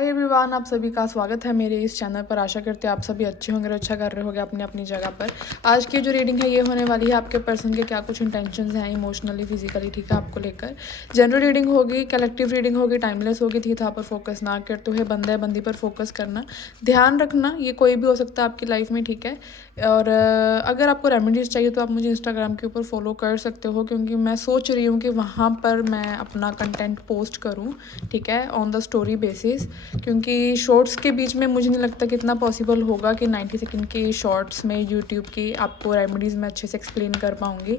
Hi everyone, आप सभी का स्वागत है मेरे इस चैनल पर। आशा करते हैं आप सभी अच्छे होंगे और अच्छा कर रहे होंगे अपनी अपनी जगह पर। आज की जो रीडिंग है ये होने वाली है आपके पर्सन के क्या कुछ इंटेंशंस हैं इमोशनली फिजिकली, ठीक है, आपको लेकर। जनरल रीडिंग होगी, कलेक्टिव रीडिंग होगी, टाइमलेस होगी, थी था पर फोकस ना करते हुए बंदा बंदी पर फोकस करना, ध्यान रखना। ये कोई भी हो सकता है आपकी लाइफ में, ठीक है। और अगर आपको रेमेडीज़ चाहिए तो आप मुझे इंस्टाग्राम के ऊपर फॉलो कर सकते हो, क्योंकि मैं सोच रही हूँ कि वहाँ पर मैं अपना कंटेंट पोस्ट करूँ, ठीक है, ऑन द स्टोरी बेसिस। क्योंकि शॉर्ट्स के बीच में मुझे नहीं लगता कि इतना पॉसिबल होगा कि 90 सेकंड के शॉर्ट्स में यूट्यूब की आपको रेमेडीज़ मैं अच्छे से एक्सप्लेन कर पाऊँगी।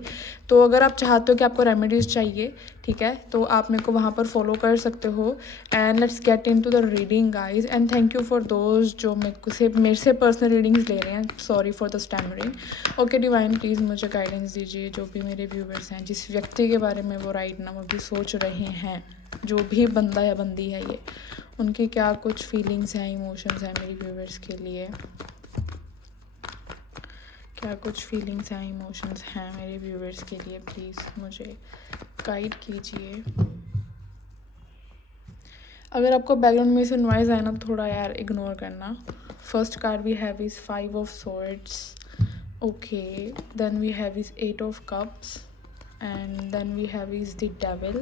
तो अगर आप चाहते हो कि आपको रेमेडीज़ चाहिए, ठीक है, तो आप मेरे को वहाँ पर फॉलो कर सकते हो। And let's get in to the reading guys. And thank you for those जो मेरे से पर्सनल रीडिंग्स ले रहे हैं। Sorry for the stammering. Okay divine, please मुझे गाइडेंस दीजिए। जो भी मेरे व्यूवर्स हैं, जिस व्यक्ति के बारे में वो राइट नाउ अभी सोच रहे हैं, जो भी बंदा या बंदी है ये, उनकी क्या कुछ फीलिंग्स हैं, इमोशंस हैं मेरी व्यूवर्स के लिए, क्या कुछ फीलिंग्स हैं, इमोशंस हैं मेरे व्यूवर्स के लिए, प्लीज़ मुझे गाइड कीजिए। अगर आपको बैकग्राउंड में से नॉइज़ आए ना तो थोड़ा यार इग्नोर करना। First card we have is 5 of swords. Okay, then we have is 8 of cups, and then we have is the devil,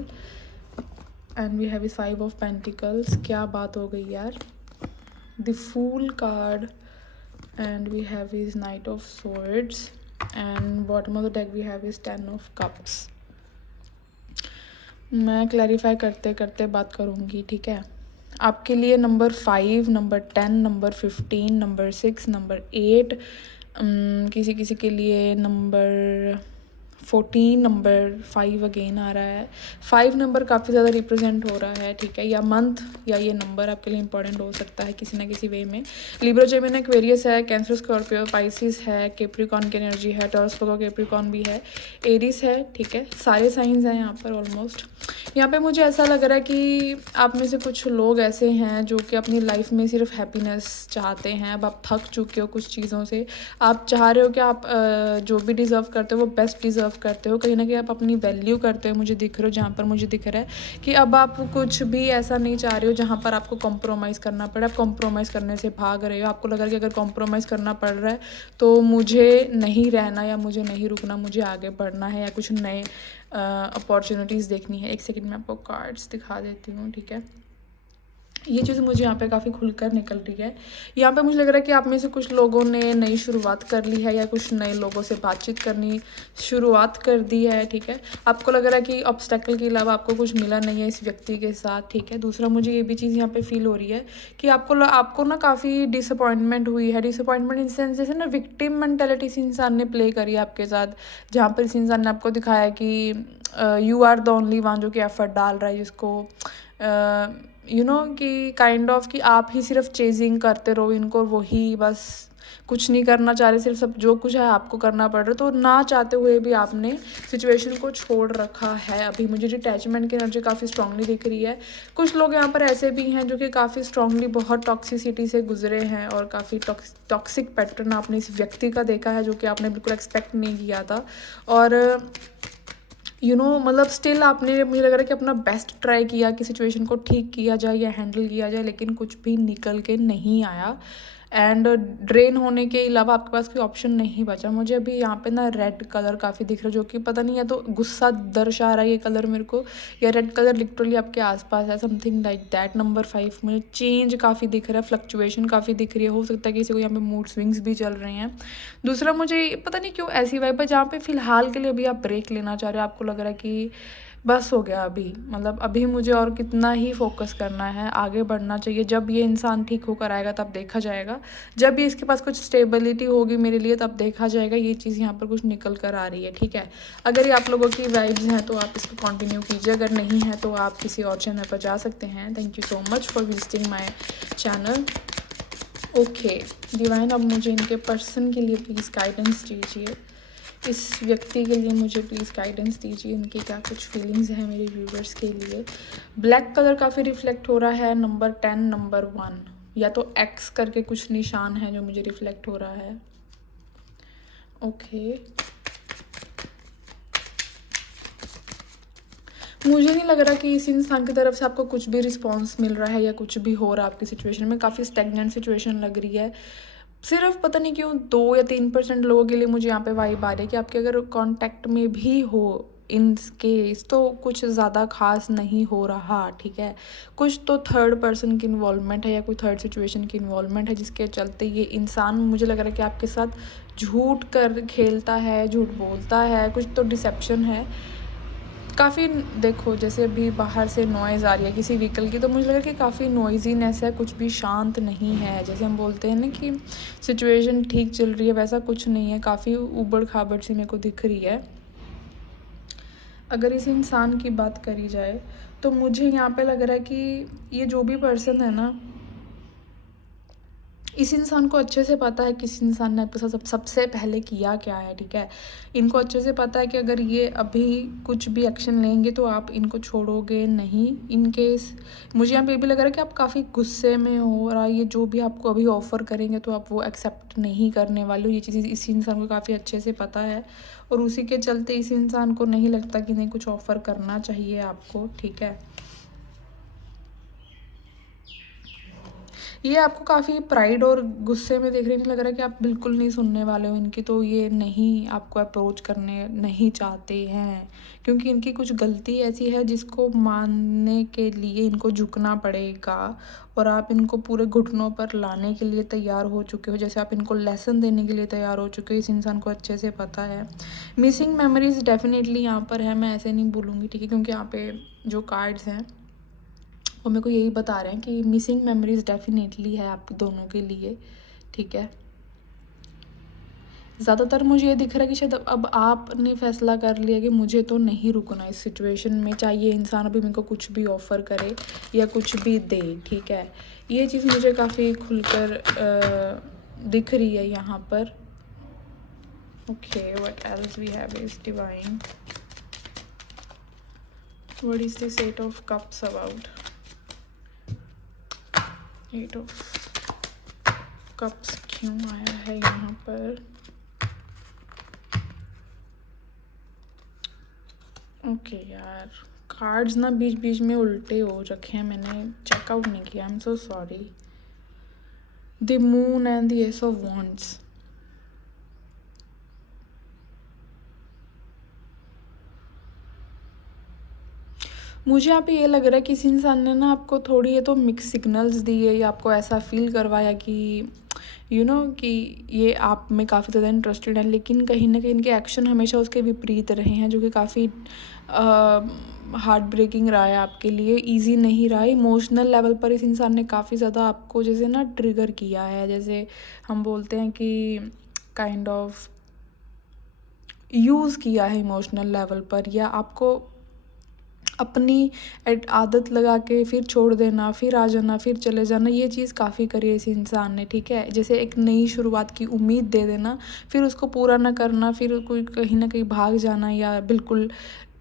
and we have is 5 of pentacles. क्या बात हो गई यार। The fool card, and we have is knight of swords, and bottom of the deck we have is 10 of cups. मैं clarify करते करते बात करूँगी, ठीक है। आपके लिए number 5, number 10, number 15, number 6, number 8, किसी किसी के लिए नंबर 14, नंबर 5 अगेन आ रहा है। 5 नंबर काफ़ी ज़्यादा रिप्रेजेंट हो रहा है, ठीक है, या मंथ या ये नंबर आपके लिए इंपॉर्टेंट हो सकता है किसी ना किसी वे में। लिब्रा, जेमिनी, एक्वेरियस है, कैंसर, स्कॉर्पियो, पाइसिस है, कैप्रिकॉर्न की एनर्जी है, टॉरस, वर्गो, कैप्रिकॉर्न भी है, एरीज है, ठीक है, सारे साइंस हैं यहाँ पर ऑलमोस्ट। यहाँ पे मुझे ऐसा लग रहा है कि आप में से कुछ लोग ऐसे हैं जो कि अपनी लाइफ में सिर्फ हैप्पीनेस चाहते हैं। अब आप थक चुके हो कुछ चीज़ों से, आप चाह रहे हो कि आप जो भी डिज़र्व करते हो वो बेस्ट डिज़र्व करते हो। कहीं ना कहीं आप अपनी वैल्यू करते हो, मुझे दिख रहे हो, जहाँ पर मुझे दिख रहा है कि अब आप कुछ भी ऐसा नहीं चाह रहे हो जहाँ पर आपको कॉम्प्रोमाइज़ करना पड़े। आप कॉम्प्रोमाइज़ करने से भाग रहे हो। आपको लग रहा है कि अगर कॉम्प्रोमाइज़ करना पड़ रहा है तो मुझे नहीं रहना या मुझे नहीं रुकना, मुझे आगे बढ़ना है या कुछ नए अपॉर्चुनिटीज़ देखनी है। एक सेकंड में आपको कार्ड्स दिखा देती हूँ, ठीक है। ये चीज़ मुझे यहाँ पे काफ़ी खुलकर निकल रही है। यहाँ पे मुझे लग रहा है कि आप में से कुछ लोगों ने नई शुरुआत कर ली है या कुछ नए लोगों से बातचीत करनी शुरुआत कर दी है, ठीक है। आपको लग रहा है कि ऑब्स्टेकल के अलावा आपको कुछ मिला नहीं है इस व्यक्ति के साथ, ठीक है। दूसरा मुझे ये भी चीज़ यहाँ पे फील हो रही है कि आपको ना काफ़ी डिसअपॉइंटमेंट हुई है। डिसअपॉइंटमेंट इन सेंस जैसे ना विक्टिम मेंटेलिटी इस इंसान ने प्ले करी है आपके साथ, जहाँ पर इस इंसान ने आपको दिखाया कि you are the only one जो कि एफर्ट डाल रहा है, जिसको यू नो कि काइंड ऑफ कि आप ही सिर्फ चेजिंग करते रहो इनको, वही बस कुछ नहीं करना चाह रहे, सिर्फ सब जो कुछ है आपको करना पड़ रहा है। तो ना चाहते हुए भी आपने सिचुएशन को छोड़ रखा है। अभी मुझे डिटैचमेंट की एनर्जी काफ़ी स्ट्रांगली दिख रही है। कुछ लोग यहाँ पर ऐसे भी हैं जो कि काफ़ी स्ट्रांगली बहुत टॉक्सिसिटी से गुजरे हैं और काफ़ी टॉक्सिक पैटर्न आपने इस व्यक्ति का देखा है जो कि आपने बिल्कुल एक्सपेक्ट नहीं किया था। और मतलब स्टिल आपने, मुझे लग रहा है कि अपना बेस्ट ट्राई किया कि सिचुएशन को ठीक किया जाए या हैंडल किया जाए, लेकिन कुछ भी निकल के नहीं आया। एंड ड्रेन होने के अलावा आपके पास कोई ऑप्शन नहीं बचा। मुझे अभी यहाँ पे ना रेड कलर काफ़ी दिख रहा है, जो कि पता नहीं है तो गुस्सा दर्शा रहा है ये कलर मेरे को, या रेड कलर लिटरली आपके आसपास है, समथिंग लाइक दैट। नंबर 5 मुझे चेंज काफ़ी दिख रहा है, फ्लक्चुएशन काफ़ी दिख रही है। हो सकता है कि किसी को यहाँ पे मूड स्विंग्स भी चल रहे हैं। दूसरा मुझे पता नहीं क्यों ऐसी वाइब है जहाँ पे फ़िलहाल के लिए अभी आप ब्रेक लेना चाह रहे हो। आपको लग रहा है कि बस हो गया अभी, मतलब अभी मुझे और कितना ही फोकस करना है, आगे बढ़ना चाहिए। जब ये इंसान ठीक होकर आएगा तब देखा जाएगा, जब ये इसके पास कुछ स्टेबिलिटी होगी मेरे लिए तब देखा जाएगा। ये चीज़ यहाँ पर कुछ निकल कर आ रही है, ठीक है। अगर ये आप लोगों की वाइब्स हैं तो आप इसको कंटिन्यू कीजिए, अगर नहीं है तो आप किसी और चैनल पर जा सकते हैं। Thank you so much for visiting my channel. Okay divine, अब मुझे इनके पर्सन के लिए प्लीज़ गाइडेंस दीजिए। इस व्यक्ति के लिए मुझे प्लीज़ गाइडेंस दीजिए, इनकी क्या कुछ फीलिंग्स हैं मेरे व्यूवर्स के लिए। ब्लैक कलर काफ़ी रिफ्लेक्ट हो रहा है, नंबर 10, नंबर 1, या तो एक्स करके कुछ निशान है जो मुझे रिफ्लेक्ट हो रहा है। ओके मुझे नहीं लग रहा कि इस इंसान की तरफ से आपको कुछ भी रिस्पॉन्स मिल रहा है या कुछ भी हो रहा है आपकी सिचुएशन में। काफ़ी स्टेगनेंट सिचुएशन लग रही है। सिर्फ पता नहीं क्यों 2 या 3% लोगों के लिए मुझे यहाँ पे वाइब आ रही है कि आपके अगर कांटेक्ट में भी हो इन केस तो कुछ ज़्यादा खास नहीं हो रहा, ठीक है। कुछ तो थर्ड पर्सन की इन्वॉल्वमेंट है या कोई थर्ड सिचुएशन की इन्वॉल्वमेंट है जिसके चलते ये इंसान मुझे लग रहा है कि आपके साथ झूठ कर खेलता है, झूठ बोलता है, कुछ तो डिसेप्शन है। काफ़ी देखो जैसे अभी बाहर से नॉइज़ आ रही है किसी व्हीकल की, तो मुझे लगा कि काफ़ी नॉइज़ीनेस है, कुछ भी शांत नहीं है। जैसे हम बोलते हैं ना कि सिचुएशन ठीक चल रही है, वैसा कुछ नहीं है। काफ़ी ऊबड़ खाबड़ सी मेरे को दिख रही है। अगर इस इंसान की बात करी जाए तो मुझे यहाँ पे लग रहा है कि ये जो भी पर्सन है ना, इस इंसान को अच्छे से पता है किस इंसान ने आपके साथ सबसे पहले किया क्या है, ठीक है। इनको अच्छे से पता है कि अगर ये अभी कुछ भी एक्शन लेंगे तो आप इनको छोड़ोगे नहीं। इन केस मुझे यहाँ पे भी लग रहा है कि आप काफ़ी गुस्से में हो और ये जो भी आपको अभी ऑफ़र करेंगे तो आप वो एक्सेप्ट नहीं करने वाले हो। ये चीज़ इस इंसान को काफ़ी अच्छे से पता है और उसी के चलते इस इंसान को नहीं लगता कि नहीं कुछ ऑफ़र करना चाहिए आपको, ठीक है। ये आपको काफ़ी प्राइड और गुस्से में देख रहे नहीं लग रहा है कि आप बिल्कुल नहीं सुनने वाले हो इनकी, तो ये नहीं आपको अप्रोच करने नहीं चाहते हैं क्योंकि इनकी कुछ गलती ऐसी है जिसको मानने के लिए इनको झुकना पड़ेगा और आप इनको पूरे घुटनों पर लाने के लिए तैयार हो चुके हो, जैसे आप इनको लेसन देने के लिए तैयार हो चुके हो। इस इंसान को अच्छे से पता है। मिसिंग मेमोरीज डेफिनेटली यहाँ पर है, मैं ऐसे नहीं बोलूँगी, ठीक है, क्योंकि यहाँ पे जो कार्ड्स हैं वो मेरे को यही बता रहे हैं कि मिसिंग मेमोरीज डेफिनेटली है आप दोनों के लिए, ठीक है। ज़्यादातर मुझे ये दिख रहा है कि शायद अब आपने फैसला कर लिया कि मुझे तो नहीं रुकना इस सिचुएशन में, चाहे ये इंसान अभी मेरे को कुछ भी ऑफ़र करे या कुछ भी दे, ठीक है। ये चीज़ मुझे काफ़ी खुलकर दिख रही है यहाँ पर। Okay, what else we have is divine, what is this 8 of cups about? 8 of cups क्यों आया है यहाँ पर? ओके यार, कार्ड्स ना बीच बीच में उल्टे हो रखे हैं, मैंने चेकआउट नहीं किया, I am so sorry. The moon and the S of wands. मुझे यहाँ पे ये लग रहा है कि इस इंसान ने ना आपको थोड़ी ये तो मिक्स सिग्नल्स दिए या आपको ऐसा फील करवाया कि कि ये आप में काफ़ी ज़्यादा इंटरेस्टेड है, लेकिन कहीं ना कहीं इनके एक्शन हमेशा उसके विपरीत रहे हैं, जो कि काफ़ी हार्ट ब्रेकिंग रहा है आपके लिए, इजी नहीं रहा। इमोशनल लेवल पर इस इंसान ने काफ़ी ज़्यादा आपको जैसे ना ट्रिगर किया है, जैसे हम बोलते हैं कि काइंड ऑफ यूज़ किया है इमोशनल लेवल पर, या आपको अपनी आदत लगा के फिर छोड़ देना, फिर आ जाना, फिर चले जाना, ये चीज़ काफ़ी करी है इस इंसान ने, ठीक है। जैसे एक नई शुरुआत की उम्मीद दे देना, फिर उसको पूरा ना करना, फिर कोई कहीं ना कहीं भाग जाना या बिल्कुल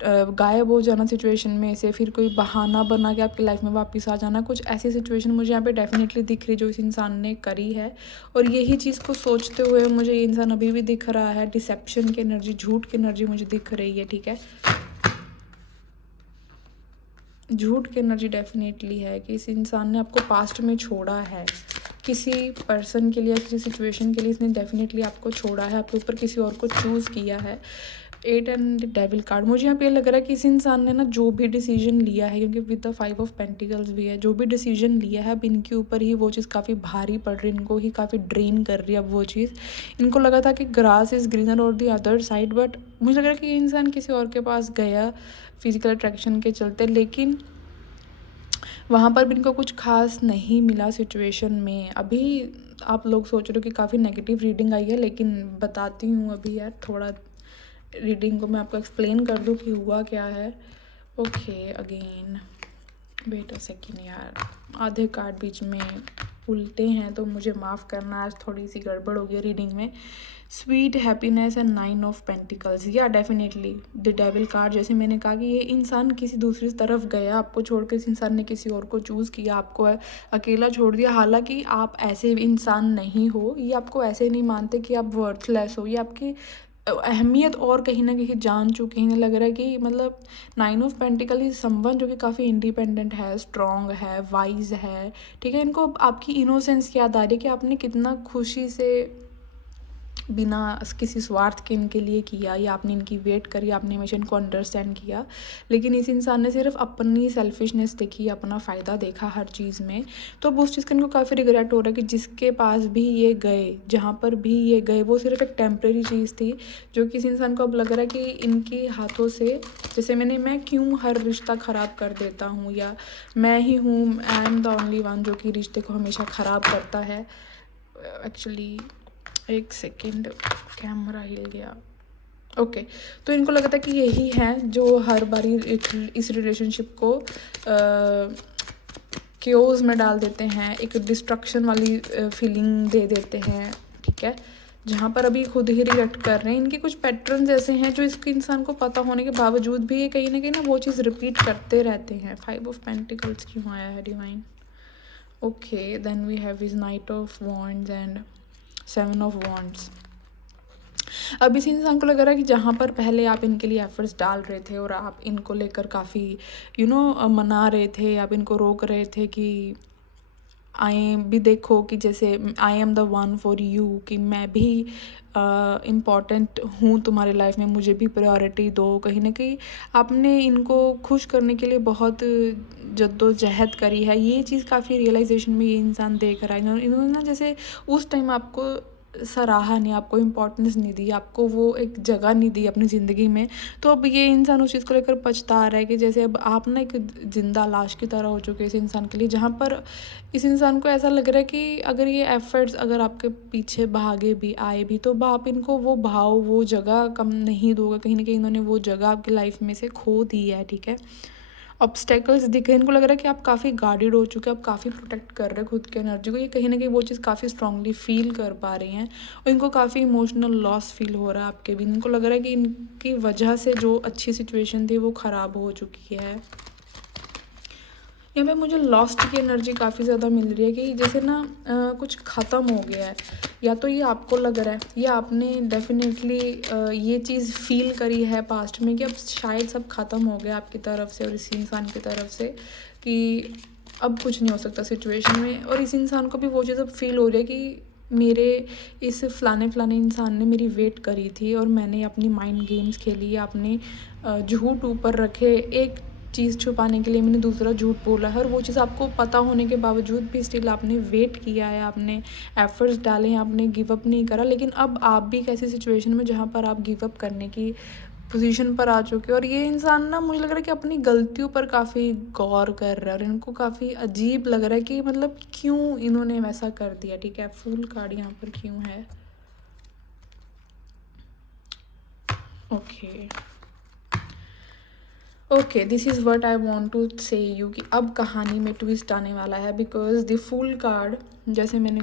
गायब हो जाना सिचुएशन में से, फिर कोई बहाना बना के आपकी लाइफ में वापस आ जाना। कुछ ऐसी सिचुएशन मुझे यहाँ पे डेफिनेटली दिख रही जो इस इंसान ने करी है, और यही चीज़ को सोचते हुए मुझे ये इंसान अभी भी दिख रहा है। डिसेप्शन की एनर्जी, झूठ की एनर्जी मुझे दिख रही है, ठीक है। झूठ की एनर्जी डेफिनेटली है कि इस इंसान ने आपको पास्ट में छोड़ा है, किसी पर्सन के लिए, किसी सिचुएशन के लिए इसने डेफिनेटली आपको छोड़ा है, आपके ऊपर किसी और को चूज़ किया है। 8 एंड डेविल कार्ड, मुझे यहाँ पे लग रहा है कि इस इंसान ने ना जो भी डिसीजन लिया है, क्योंकि विद द 5 ऑफ पेंटिकल्स भी है, जो भी डिसीजन लिया है अब इनके ऊपर ही वो चीज़ काफ़ी भारी पड़ रही है, इनको ही काफ़ी ड्रेन कर रही है अब वो चीज़। इनको लगा था कि ग्रास इज़ ग्रीनर और द अदर साइड, बट मुझे लग रहा है कि ये इंसान किसी और के पास गया फिजिकल अट्रैक्शन के चलते, लेकिन वहाँ पर भी इनको कुछ खास नहीं मिला सिचुएशन में। अभी आप लोग सोच रहे हो कि काफ़ी नेगेटिव रीडिंग आई है, लेकिन बताती हूँ अभी यार, थोड़ा रीडिंग को मैं आपको एक्सप्लेन कर दूँ कि हुआ क्या है। Okay, again wait a second यार, आधे कार्ड बीच में उल्टे हैं तो मुझे माफ़ करना, आज थोड़ी सी गड़बड़ हो गई रीडिंग में। Sweet happiness and 9 of pentacles, या डेफिनेटली द डेविल कार्ड, जैसे मैंने कहा कि ये इंसान किसी दूसरी तरफ गया, आपको छोड़ के इस इंसान ने किसी और को चूज़ किया, आपको अकेला छोड़ दिया। हालांकि आप ऐसे इंसान नहीं हो, ये आपको ऐसे नहीं मानते कि आप वर्थलेस हो, ये आपकी अहमियत और कहीं ना कहीं जान चुके हैं। लग रहा है कि मतलब 9 ऑफ पेंटिकल इज समवन जो कि काफ़ी इंडिपेंडेंट है, स्ट्रॉन्ग है, वाइज है, ठीक है। इनको आपकी इनोसेंस याद आ रही है कि आपने कितना खुशी से बिना किसी स्वार्थ के इनके लिए किया, या आपने इनकी वेट करी, आपने हमेशा इनको अंडरस्टैंड किया। लेकिन इस इंसान ने सिर्फ अपनी सेल्फिशनेस देखी, अपना फ़ायदा देखा हर चीज़ में। तो अब उस चीज़ का इनको काफ़ी रिग्रेट हो रहा है कि जिसके पास भी ये गए, जहाँ पर भी ये गए, वो सिर्फ एक टेम्प्रेरी चीज़ थी, जो कि इस इंसान को अब लग रहा है कि इनके हाथों से, जैसे मैं क्यों हर रिश्ता ख़राब कर देता हूँ, या मैं ही हूँ, I am the only one जो कि रिश्ते को हमेशा ख़राब करता है। एक्चुअली एक सेकेंड, कैमरा हिल गया। ओके, तो इनको लगता है कि यही है जो हर बारी इस रिलेशनशिप को क्योज में डाल देते हैं, एक डिस्ट्रक्शन वाली फीलिंग दे देते हैं, ठीक है। जहाँ पर अभी खुद ही रिएक्ट कर रहे हैं। इनके कुछ पैटर्न्स ऐसे हैं जो इसके इंसान को पता होने के बावजूद भी ये कहीं ना कहीं ना वो चीज़ रिपीट करते रहते हैं। 5 ऑफ पेंटिकल्स क्यों आया है divine? Okay, then we have his knight of wands and 7 of wands. अब इस इंसान को लग रहा है कि जहाँ पर पहले आप इनके लिए एफर्ट्स डाल रहे थे और आप इनको लेकर काफ़ी मना रहे थे, आप इनको रोक रहे थे कि आई भी देखो कि जैसे I am the one for you, कि मैं भी इम्पॉर्टेंट हूँ तुम्हारी लाइफ में, मुझे भी प्रायोरिटी दो। कहीं ना कहीं आपने इनको खुश करने के लिए बहुत जद्दोजहद करी है। ये चीज़ काफ़ी रियलाइजेशन में ये इंसान देख रहा है। इन्होंने ना जैसे उस टाइम आपको सराहा नहीं, आपको इम्पोर्टेंस नहीं दी, आपको वो एक जगह नहीं दी अपनी ज़िंदगी में। तो अब ये इंसान उस चीज़ को लेकर पछता रहा है कि जैसे अब आप ना एक ज़िंदा लाश की तरह हो चुके हैं इस इंसान के लिए, जहाँ पर इस इंसान को ऐसा लग रहा है कि अगर ये एफर्ट्स अगर आपके पीछे भागे भी, आए भी, तो आप इनको वो भाव, वो जगह कम नहीं दोगे। कहीं ना कहीं इन्होंने वो जगह आपकी लाइफ में से खो दी है, ठीक है। ऑब्स्टेकल्स दिखे, इनको लग रहा है कि आप काफ़ी गार्डेड हो चुके हैं, आप काफ़ी प्रोटेक्ट कर रहे हैं खुद की एनर्जी को। ये कहीं ना कहीं वो चीज़ काफ़ी स्ट्रांगली फील कर पा रही हैं, और इनको काफ़ी इमोशनल लॉस फील हो रहा है आपके भी। इनको लग रहा है कि इनकी वजह से जो अच्छी सिचुएशन थी वो ख़राब हो चुकी है। यहाँ पे मुझे लॉस्ट की एनर्जी काफ़ी ज़्यादा मिल रही है कि जैसे ना कुछ ख़त्म हो गया है, या तो ये आपको लग रहा है, या आपने डेफिनेटली ये चीज़ फील करी है पास्ट में कि अब शायद सब ख़त्म हो गया आपकी तरफ से और इस इंसान की तरफ से, कि अब कुछ नहीं हो सकता सिचुएशन में। और इस इंसान को भी वो चीज़ अब फील हो रही है कि मेरे इस फलाने इंसान ने मेरी वेट करी थी और मैंने अपनी माइंड गेम्स खेली, आपने झूठ ऊपर रखे, एक चीज़ छुपाने के लिए मैंने दूसरा झूठ बोला है, और वो चीज़ आपको पता होने के बावजूद भी स्टिल आपने वेट किया है, आपने एफर्ट्स डाले हैं, आपने गिव अप नहीं करा। लेकिन अब आप भी एक ऐसी सिचुएशन में जहाँ पर आप गिव अप करने की पोजीशन पर आ चुके हो, और ये इंसान ना मुझे लग रहा है कि अपनी गलतियों पर काफ़ी गौर कर रहा है, और इनको काफ़ी अजीब लग रहा है कि मतलब क्यों इन्होंने वैसा कर दिया, ठीक है। फूल कार्ड यहाँ पर क्यों है? Okay, this is what I want to say you, कि अब कहानी में ट्विस्ट आने वाला है। बिकॉज द फुल कार्ड, जैसे मैंने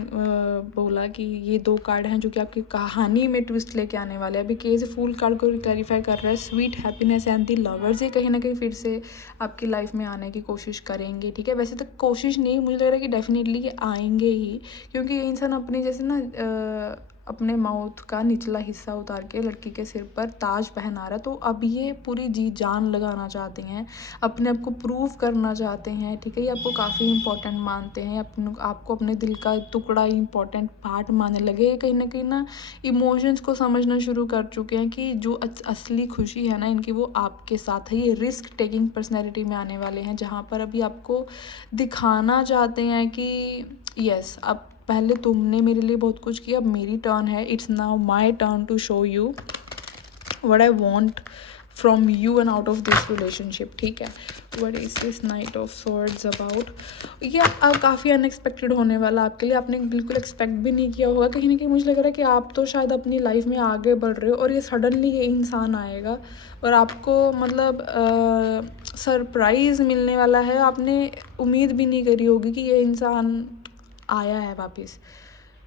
बोला कि ये 2 कार्ड हैं जो कि आपकी कहानी में ट्विस्ट लेके आने वाले हैं। बिकॉज फुल कार्ड को क्लैरिफाई कर रहा है sweet happiness and the lovers. ये कहीं ना कहीं फिर से आपकी लाइफ में आने की कोशिश करेंगे, ठीक है। वैसे तो कोशिश नहीं, मुझे लग रहा है कि डेफिनेटली ये आएंगे ही, क्योंकि ये इंसान अपने जैसे ना अपने माउथ का निचला हिस्सा उतार के लड़की के सिर पर ताज पहना रहा है। तो अब ये पूरी जी जान लगाना चाहते हैं, अपने आप को प्रूव करना चाहते हैं, ठीक है। ये आपको काफ़ी इंपॉर्टेंट मानते हैं, आपको अपने दिल का टुकड़ा इंपॉर्टेंट पार्ट मानने लगे। कहीं ना इमोशंस को समझना शुरू कर चुके हैं कि जो असली खुशी है ना इनकी, वो आपके साथ है। ये रिस्क टेकिंग पर्सनैलिटी में आने वाले हैं, जहाँ पर अभी आपको दिखाना चाहते हैं कि यस, अब पहले तुमने मेरे लिए बहुत कुछ किया, अब मेरी टर्न है, it's now my turn to show you what I want from you and out of this relationship, ठीक है। What is this knight of swords about? ये अब काफ़ी अनएक्सपेक्टेड होने वाला आपके लिए, आपने बिल्कुल एक्सपेक्ट भी नहीं किया होगा। कहीं ना कहीं मुझे लग रहा है कि आप तो शायद अपनी लाइफ में आगे बढ़ रहे हो, और ये सडनली ये इंसान आएगा और आपको मतलब सरप्राइज़ मिलने वाला है। आपने उम्मीद भी नहीं करी होगी कि ये इंसान आया है वापस।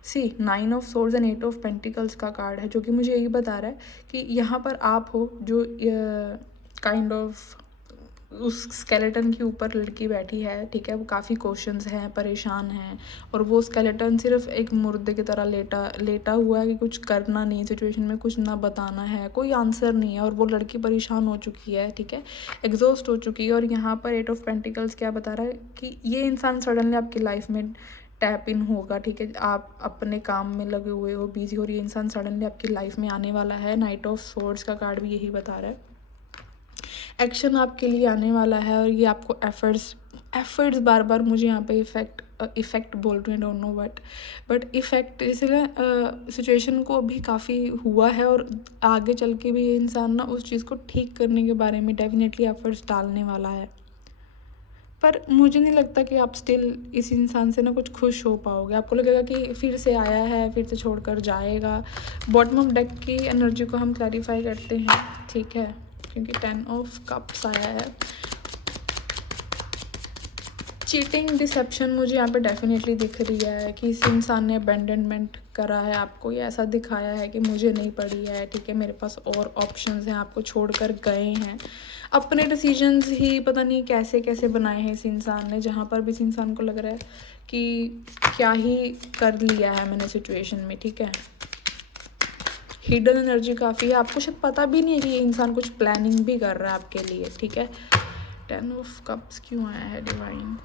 सी 9 of swords and 8 of pentacles का कार्ड है, जो कि मुझे यही बता रहा है कि यहाँ पर आप हो जो काइंड ऑफ उस स्केलेटन के ऊपर लड़की बैठी है, ठीक है। वो काफ़ी क्वेश्चंस हैं, परेशान हैं, और वो स्केलेटन सिर्फ एक मुर्दे की तरह लेटा हुआ है कि कुछ करना नहीं, सिचुएशन में कुछ ना बताना है, कोई आंसर नहीं है। और वो लड़की परेशान हो चुकी है, ठीक है, एग्जॉस्ट हो चुकी है। और यहाँ पर 8 ऑफ पेंटिकल्स क्या बता रहा है कि ये इंसान सडनली आपकी लाइफ में टैप इन होगा, ठीक है। आप अपने काम में लगे हुए हो, बिजी हो, और ये इंसान सडनली आपकी लाइफ में आने वाला है। नाइट ऑफ सोर्ड्स का कार्ड भी यही बता रहा है। एक्शन आपके लिए आने वाला है, और ये आपको एफर्ट्स बार बार मुझे यहाँ पे इफ़ेक्ट बोल रही हैं, डोंट नो बट इफ़ेक्ट जैसे ना सिचुएशन को अभी काफ़ी हुआ है, और आगे चल के भी ये इंसान ना उस चीज़ को ठीक करने के बारे में डेफिनेटली एफर्ट्स डालने वाला है। पर मुझे नहीं लगता कि आप स्टिल इस इंसान से ना कुछ खुश हो पाओगे। आपको लगेगा कि फिर से आया है, फिर से छोड़कर जाएगा। बॉटम ऑफ डेक की एनर्जी को हम क्लैरिफाई करते हैं, ठीक है, क्योंकि 10 ऑफ कप्स आया है। चीटिंग, डिसेप्शन मुझे यहाँ पे डेफिनेटली दिख रही है कि इस इंसान ने अबैंडनमेंट करा है आपको, या ऐसा दिखाया है कि मुझे नहीं पड़ी है, ठीक है, मेरे पास और ऑप्शंस हैं, आपको छोड़कर गए हैं। अपने डिसीजंस ही पता नहीं कैसे कैसे बनाए हैं इस इंसान ने, जहाँ पर भी इस इंसान को लग रहा है कि क्या ही कर लिया है मैंने सिचुएशन में, ठीक है। हिडन एनर्जी काफ़ी है, आपको शायद पता भी नहीं है कि ये इंसान कुछ प्लानिंग भी कर रहा है आपके लिए, ठीक है। 10 ऑफ कप्स क्यों आया है डिवाइन?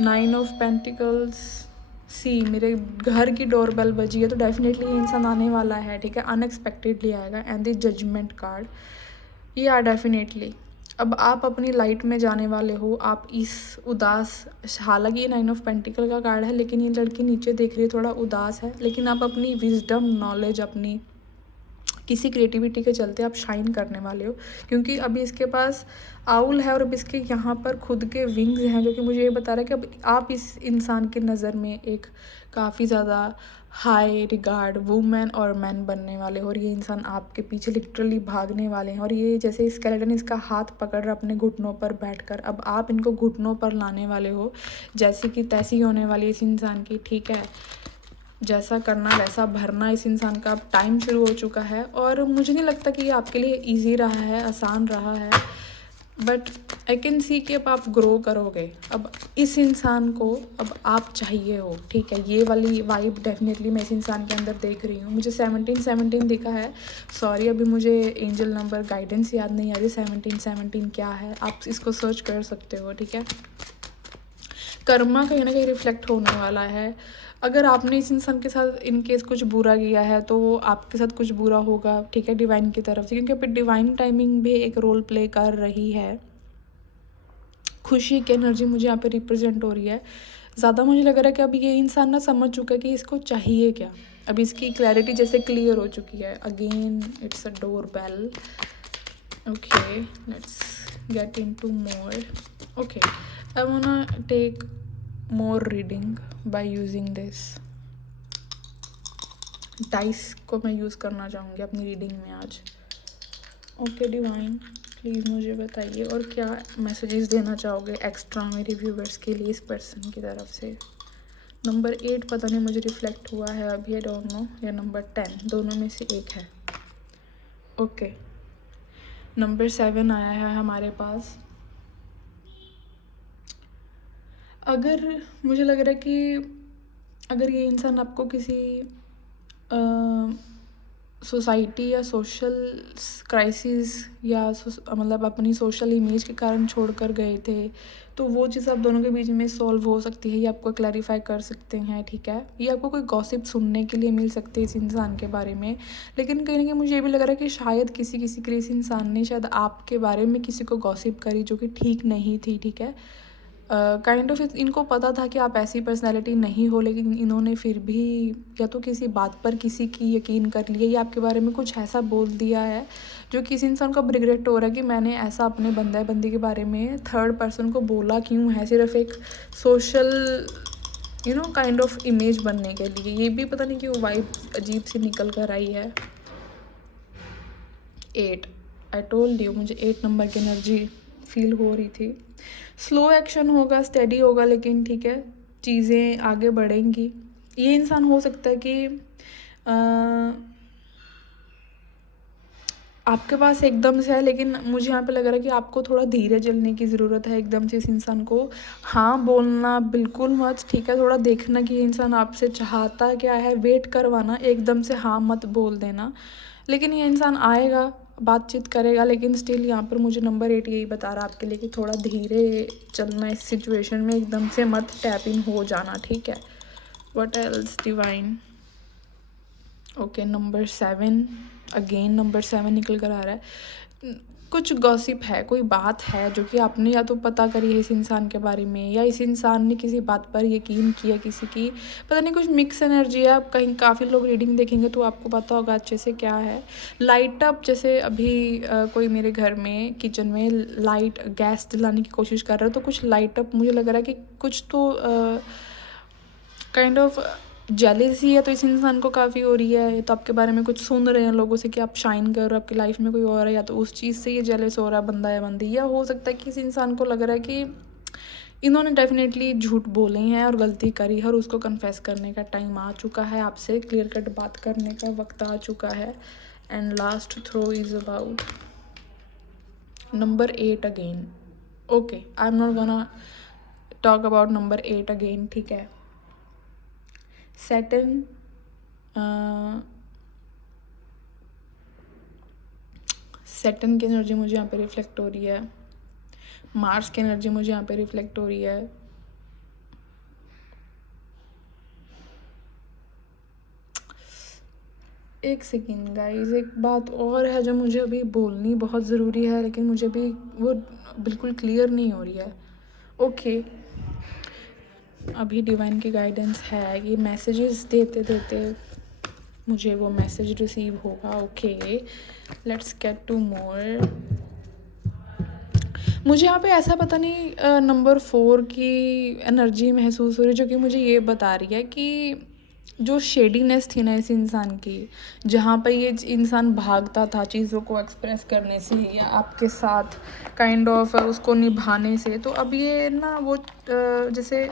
9 of pentacles. सी, मेरे घर की डोरबेल बजी है, तो डेफिनेटली ये इंसान आने वाला है, ठीक है, अनएक्सपेक्टेडली आएगा। एंड द जजमेंट कार्ड, या डेफिनेटली अब आप अपनी लाइट में जाने वाले हो। आप इस उदास, हालांकि ये 9 ऑफ पेंटिकल का कार्ड है, लेकिन ये लड़की नीचे देख रही है, थोड़ा उदास है, लेकिन आप अपनी विजडम, नॉलेज, अपनी किसी क्रिएटिविटी के चलते आप शाइन करने वाले हो, क्योंकि अभी इसके पास आउल है, और अब इसके यहाँ पर खुद के विंग्स हैं, जो कि मुझे ये बता रहा है कि अब आप इस इंसान की नज़र में एक काफ़ी ज़्यादा हाई रिगार्ड वुमेन और मैन बनने वाले हो, और ये इंसान आपके पीछे लिटरली भागने वाले हैं। और ये जैसे स्केलेटन इसका हाथ पकड़ रहा अपने घुटनों पर बैठकर, अब आप इनको घुटनों पर लाने वाले हो, जैसी कि तैसी होने वाली इस इंसान की, ठीक है। जैसा करना वैसा भरना इस इंसान का अब टाइम शुरू हो चुका है, और मुझे नहीं लगता कि ये आपके लिए इजी रहा है, आसान रहा है, बट आई कैन सी कि अब आप ग्रो करोगे। अब इस इंसान को अब आप चाहिए हो, ठीक है। ये वाली वाइब डेफिनेटली मैं इस इंसान के अंदर देख रही हूँ। मुझे 17 दिखा है, सॉरी अभी मुझे एंजल नंबर गाइडेंस याद नहीं आ रही। 17 क्या है, आप इसको सर्च कर सकते हो, ठीक है। कर्मा कहीं ना कहीं रिफ्लेक्ट होने वाला है। अगर आपने इस इंसान के साथ इन केस कुछ बुरा किया है, तो वो आपके साथ कुछ बुरा होगा, ठीक है, डिवाइन की तरफ से, क्योंकि अभी डिवाइन टाइमिंग भी एक रोल प्ले कर रही है। खुशी की एनर्जी मुझे यहाँ पे रिप्रेजेंट हो रही है ज़्यादा। मुझे लग रहा है कि अब ये इंसान ना समझ चुका है कि इसको चाहिए क्या। अब इसकी क्लैरिटी जैसे क्लियर हो चुकी है। Again it's a door bell. Okay, let's get into more. Okay, I wanna take more reading by using this dice को मैं यूज़ करना चाहूँगी अपनी रीडिंग में आज। ओके डिवाइन, प्लीज़ मुझे बताइए, और क्या मैसेजेस देना चाहोगे एक्स्ट्रा मेरे व्यूवर्स के लिए इस पर्सन की तरफ से। नंबर 8 पता नहीं मुझे रिफ्लेक्ट हुआ है अभी, आई डोंट नो, या नंबर 10, दोनों में से एक है। ओके, नंबर 7 आया है हमारे पास। अगर मुझे लग रहा है कि अगर ये इंसान आपको किसी सोसाइटी या सोशल क्राइसिस या मतलब अपनी सोशल इमेज के कारण छोड़कर गए थे, तो वो चीज़ आप दोनों के बीच में सॉल्व हो सकती है, ये आपको क्लैरिफाई कर सकते हैं, ठीक है। ये आपको कोई गॉसिप सुनने के लिए मिल सकते हैं इस इंसान के बारे में, लेकिन कहीं ना कहीं मुझे ये भी लग रहा है कि शायद किसी के इस इंसान ने शायद आपके बारे में किसी को गॉसिप करी जो कि ठीक नहीं थी, ठीक है। काइंड ऑफ इनको पता था कि आप ऐसी पर्सनैलिटी नहीं हो, लेकिन इन्होंने फिर भी या तो किसी बात पर किसी की यकीन कर लिया, या आपके बारे में कुछ ऐसा बोल दिया है जो किसी इंसान को अब रिग्रेट हो रहा है कि मैंने ऐसा अपने बंदी के बारे में थर्ड पर्सन को बोला क्यों है, सिर्फ एक सोशल काइंड ऑफ इमेज बनने के लिए। ये भी पता नहीं कि वो वाइब अजीब सी निकल कर आई है। 8, आई टोल्ड यू, मुझे 8 नंबर की एनर्जी फील हो रही थी। स्लो एक्शन होगा, स्टेडी होगा, लेकिन ठीक है, चीज़ें आगे बढ़ेंगी। ये इंसान हो सकता है कि आपके पास एकदम से है, लेकिन मुझे यहाँ पे लग रहा है कि आपको थोड़ा धीरे चलने की ज़रूरत है एकदम से इस इंसान को। हाँ बोलना बिल्कुल मत, ठीक है, थोड़ा देखना कि ये इंसान आपसे चाहता क्या है, वेट करवाना, एकदम से हाँ मत बोल देना। लेकिन ये इंसान आएगा, बातचीत करेगा, लेकिन स्टिल यहाँ पर मुझे नंबर 8 यही बता रहा है आपके लिए कि थोड़ा धीरे चलना इस सिचुएशन में, एकदम से मत टैप इन हो जाना, ठीक है। What else divine? Okay, number 7, again number 7 निकल कर आ रहा है। कुछ गॉसिप है, कोई बात है जो कि आपने या तो पता करी है इस इंसान के बारे में, या इस इंसान ने किसी बात पर यकीन किया किसी की, पता नहीं, कुछ मिक्स एनर्जी है। आप कहीं काफ़ी लोग रीडिंग देखेंगे तो आपको पता होगा अच्छे से क्या है। लाइट अप, जैसे अभी कोई मेरे घर में किचन में लाइट गैस जलाने की कोशिश कर रहा है, तो कुछ लाइट अप मुझे लग रहा है कि कुछ तो काइंड ऑफ जेलसी है तो इस इंसान को काफ़ी हो रही है। तो आपके बारे में कुछ सुन रहे हैं लोगों से कि आप शाइन कर रहे हो, आपकी लाइफ में कोई और है, या तो उस चीज़ से ये जेलस हो रहा है बंदा या बंदी, या हो सकता है कि इस इंसान को लग रहा है कि इन्होंने डेफिनेटली झूठ बोले हैं और गलती करी है और उसको कन्फेस करने का टाइम आ चुका है, आपसे क्लियर कट बात करने का वक्त आ चुका है। And last throw is about number 8 अगेन। Okay, I am not gonna talk about number 8 again, ठीक है। सैटर्न सैटर्न की एनर्जी मुझे यहाँ पे रिफ्लेक्ट हो रही है, मार्स की एनर्जी मुझे यहाँ पे रिफ्लेक्ट हो रही है। एक सेकेंड गाइस, एक बात और है जो मुझे अभी बोलनी बहुत ज़रूरी है, लेकिन मुझे अभी वो बिल्कुल क्लियर नहीं हो रही है। ओके, अभी डिवाइन की गाइडेंस है कि मैसेजेस देते देते मुझे वो मैसेज रिसीव होगा। ओके, लेट्स गेट टू मोर। मुझे यहाँ पे ऐसा पता नहीं नंबर 4 की एनर्जी महसूस हो रही है, जो कि मुझे ये बता रही है कि जो शेडीनेस थी ना इस इंसान की, जहाँ पे ये इंसान भागता था चीज़ों को एक्सप्रेस करने से या आपके साथ काइंड ऑफ उसको निभाने से, तो अब ये ना वो जैसे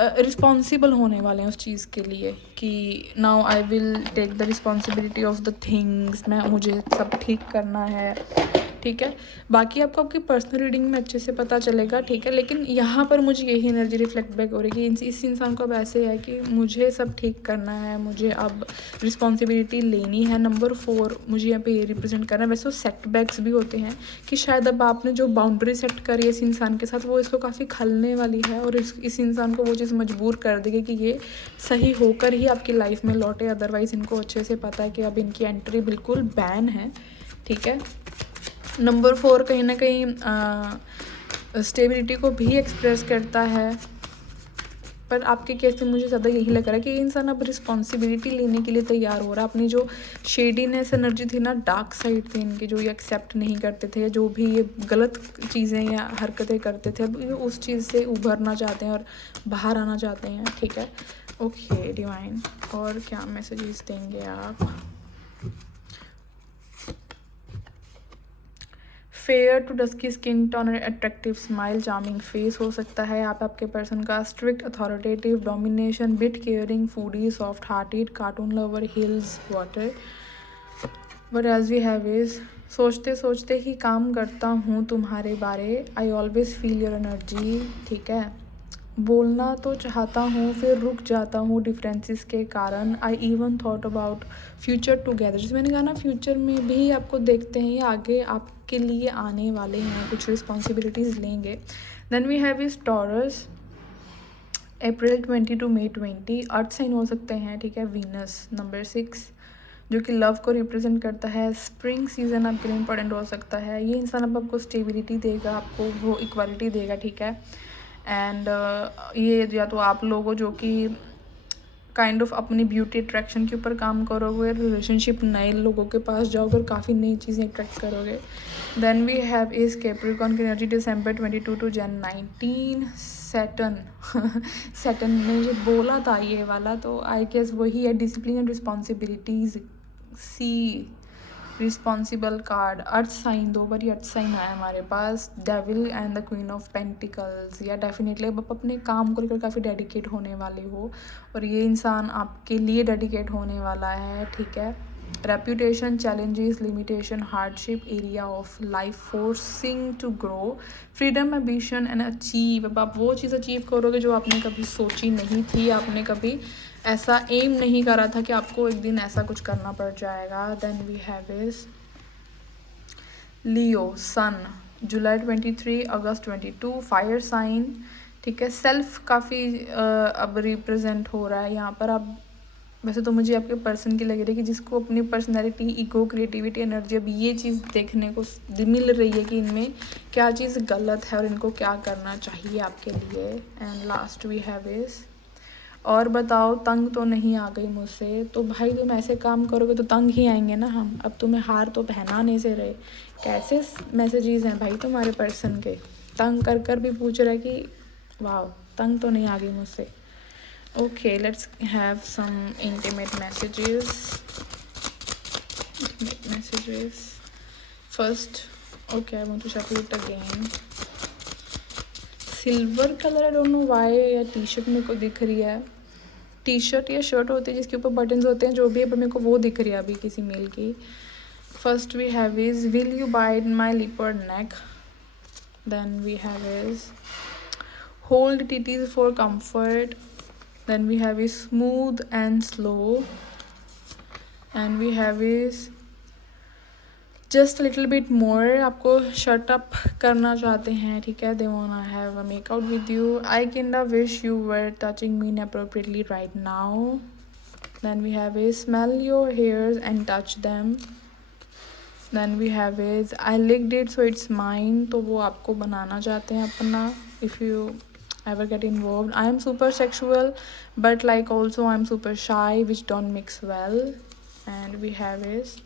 रिस्पॉन्सिबल होने वाले हैं उस चीज़ के लिए कि now I will take the responsibility of the things, मुझे सब ठीक करना है, ठीक है। बाकी आपको आपकी पर्सनल रीडिंग में अच्छे से पता चलेगा, ठीक है, लेकिन यहाँ पर मुझे यही एनर्जी रिफ्लेक्ट बैक हो रही है कि इस इंसान को अब ऐसे है कि मुझे सब ठीक करना है, मुझे अब रिस्पॉन्सिबिलिटी लेनी है। नंबर 4 मुझे यहाँ पे ये रिप्रेजेंट करना है। वैसे सेटबैक्स भी होते हैं कि शायद अब आपने जो बाउंड्री सेट करी है इस इंसान के साथ, वो इसको काफ़ी खलने वाली है और इस इंसान को वो चीज़ मजबूर कर देगी कि ये सही होकर ही आपकी लाइफ में लौटे। अदरवाइज़ इनको अच्छे से पता है कि अब इनकी एंट्री बिल्कुल बैन है, ठीक है। नंबर 4 कहीं ना कहीं स्टेबिलिटी को भी एक्सप्रेस करता है, पर आपके केस में मुझे ज़्यादा यही लग रहा है कि ये इंसान अब रिस्पॉन्सिबिलिटी लेने के लिए तैयार हो रहा है। अपनी जो शेडीनेस एनर्जी थी ना, डार्क साइड थी इनकी, जो ये एक्सेप्ट नहीं करते थे, जो भी ये गलत चीज़ें या हरकतें करते थे, अब ये उस चीज़ से उभरना चाहते हैं और बाहर आना चाहते हैं, ठीक है। ओके डिवाइन, और क्या मैसेजेस देंगे आप? Fair to dusky skin tone और अट्रैक्टिव स्माइल, चार्मिंग फेस हो सकता है। आप आपके पर्सन का strict authoritative domination, bit caring, foodie, soft hearted, cartoon lover, hills water. But as we have is सोचते सोचते ही काम करता हूँ तुम्हारे बारे, I always feel your energy, ठीक है। बोलना तो चाहता हूँ फिर रुक जाता हूँ डिफरेंसेस के कारण, I even thought about future together. जैसे मैंने कहा ना, फ्यूचर में भी आपको देखते हैं, ये आगे आपके लिए आने वाले हैं, कुछ रिस्पॉन्सिबिलिटीज़ लेंगे। Then we have is Taurus, April 20 to May 20, earth sign हो सकते हैं, ठीक है। वीनस नंबर 6 जो कि लव को रिप्रेजेंट करता है। स्प्रिंग सीजन आपके लिए इंपॉर्टेंट हो सकता है। ये इंसान अब आपको स्टेबिलिटी देगा, आपको वो इक्वालिटी देगा, ठीक है। एंड ये या तो आप लोग हो जो कि काइंड ऑफ अपनी ब्यूटी अट्रैक्शन के ऊपर काम करोगे, रिलेशनशिप नए लोगों के पास जाओगे और काफ़ी नई चीज़ें अट्रैक्ट करोगे। Then we have is Capricorn की energy, December 22 to Jan 19, Saturn Saturn ने मुझे बोला था ये वाला, तो आई गेस वही है, discipline and responsibilities. See responsible card, earth sign, 2 बार अर्थ साइन आया हमारे पास, devil and the queen of pentacles. या डेफिनेटली अब आप अपने काम को लेकर काफ़ी डेडिकेट होने वाले हो और ये इंसान आपके लिए डेडिकेट होने वाला है, ठीक है। reputation, challenges, limitation, hardship, area of life forcing to grow, freedom, ambition and achieve. अब आप वो चीज़ अचीव करोगे जो आपने कभी सोची नहीं थी, आपने कभी ऐसा एम नहीं करा था कि आपको एक दिन ऐसा कुछ करना पड़ जाएगा. Then we have is Leo, Sun, July 23, August 22, fire sign. ठीक है, सेल्फ काफ़ी अब रिप्रेजेंट हो रहा है यहाँ पर. आप वैसे तो मुझे आपके पर्सन की लग रही है कि जिसको अपनी पर्सनैलिटी, ईगो, क्रिएटिविटी, एनर्जी, अब ये चीज़ देखने को मिल रही है कि इनमें क्या चीज़ गलत है और इनको क्या करना चाहिए आपके लिए. And last we have is, और बताओ तंग तो नहीं आ गई मुझसे. तो भाई तुम ऐसे काम करोगे तो तंग ही आएंगे ना हम. अब तुम्हें हार तो पहना नहीं से रहे. कैसे मैसेजेस हैं भाई तुम्हारे पर्सन के, तंग कर कर भी पूछ रहा है कि वाह तंग तो नहीं आ गई मुझसे. Okay, let's have some intimate messages. First, okay, I want to shuffle it again. Silver color, I don't know why या टी शर्ट मेरे को दिख रही है. टी शर्ट या शर्ट होती है जिसके ऊपर बटन्स होते हैं, जो भी है, पर मेरे को वो दिख रही है अभी किसी मेल की. First we have is, will you bite my lip or neck? Then we have is, hold titties for comfort. Then we have is smooth and slow. And we have is just a little bit more. आपको shut up करना चाहते हैं, ठीक है. They wanna have a make out with you. I kinda wish you were touching me inappropriately right now. Then we have is smell your hairs and touch them. Then we have is I licked it so it's mine. तो वो आपको बनाना चाहते हैं अपना. If you ever get involved, I am super sexual but like also I'm super shy, which don't mix well. And we have is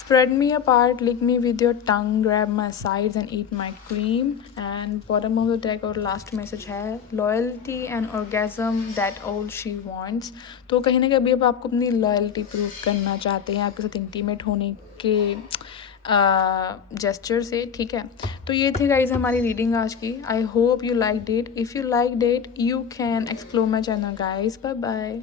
spread me apart, lick me with your tongue, grab my sides and eat my cream. And bottom of the deck और last message है loyalty and orgasm, that all she wants. तो कहीं ना कहीं अब आपको अपनी loyalty prove करना चाहते हैं आपके साथ इंटीमेट होने के जेस्चर से, ठीक है. तो ये थी गाइज हमारी रीडिंग आज की. I hope you like it. If you like it you can explore my channel guys. Bye bye.